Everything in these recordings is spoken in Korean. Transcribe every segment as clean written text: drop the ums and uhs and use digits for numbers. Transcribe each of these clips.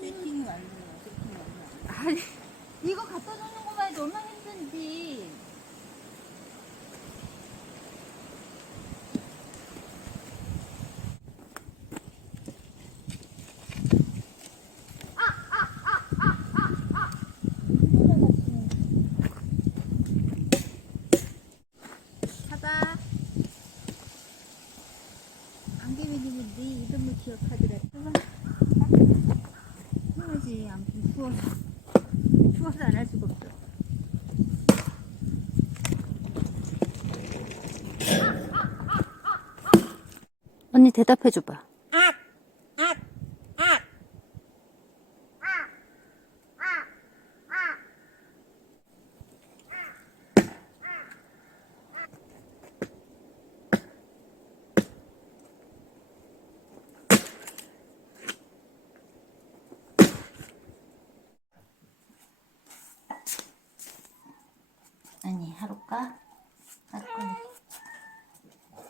세팅이 완료야. 세팅이 완료. 아니, 이거 갖다 주는 거만 해도 얼마나 힘든지. 봐봐. 안개미님은 네 이름을 기억하더라. 해야지. 아무튼 추워서 안 할 수가 없어. 언니 대답해줘봐. 아니, 하루까? 하루까.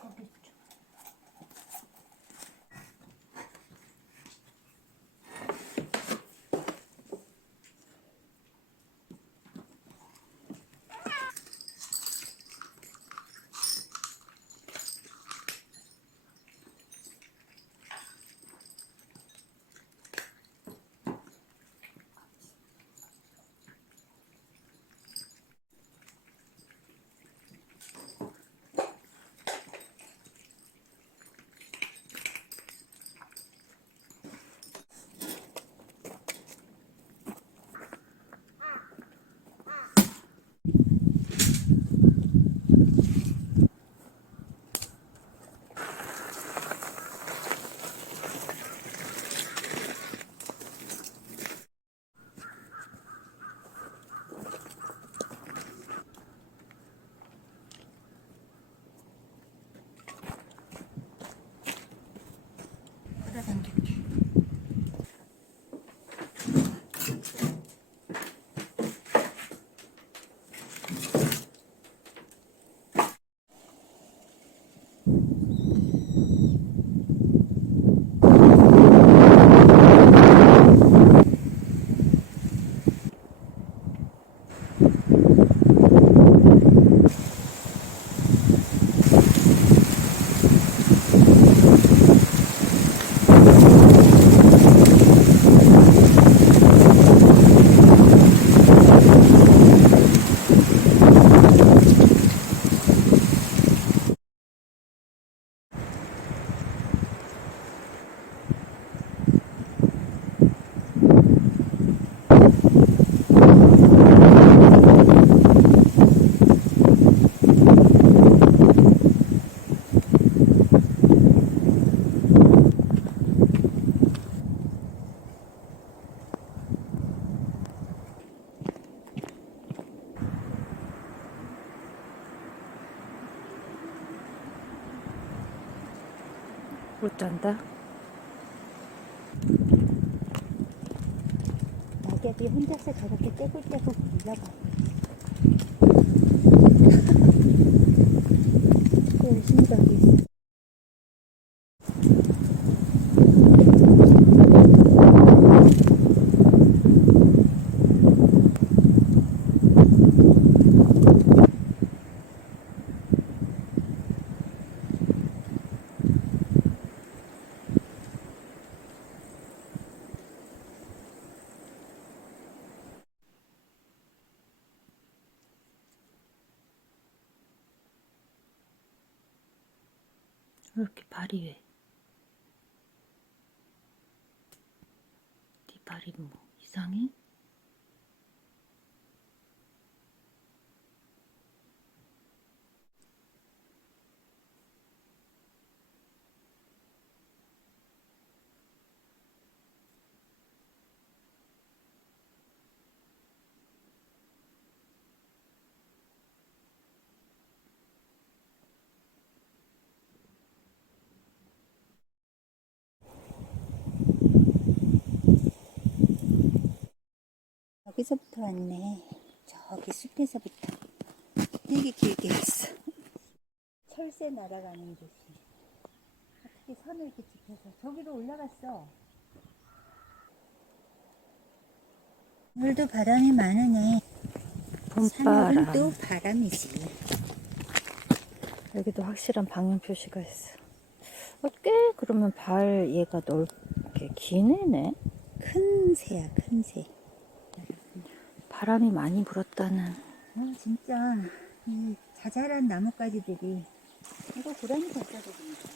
거기 있죠. 끌어당길게. 못 잔다. 낙엽이 혼자서 저렇게 떼굴떼굴 굴러가. 열심히 가고 있어. 왜 이렇게 발이 왜? 네 발이 뭐 이상해? 여기서부터 왔네. 저기 숲에서부터 되게 길게 했어. 철새 날아가는 듯이. 어떻게 선을 이렇게 지켜서 저기로 올라갔어. 오늘도 바람이 많으네. 산울은 봄바람. 또 바람이지. 여기도 확실한 방향 표시가 있어. 꽤 그러면 발 얘가 넓게 긴 애네. 큰 새야, 큰 새. 바람이 많이 불었다는. 진짜 이 자잘한 나뭇가지들이 이거 고라니 걷다 보니까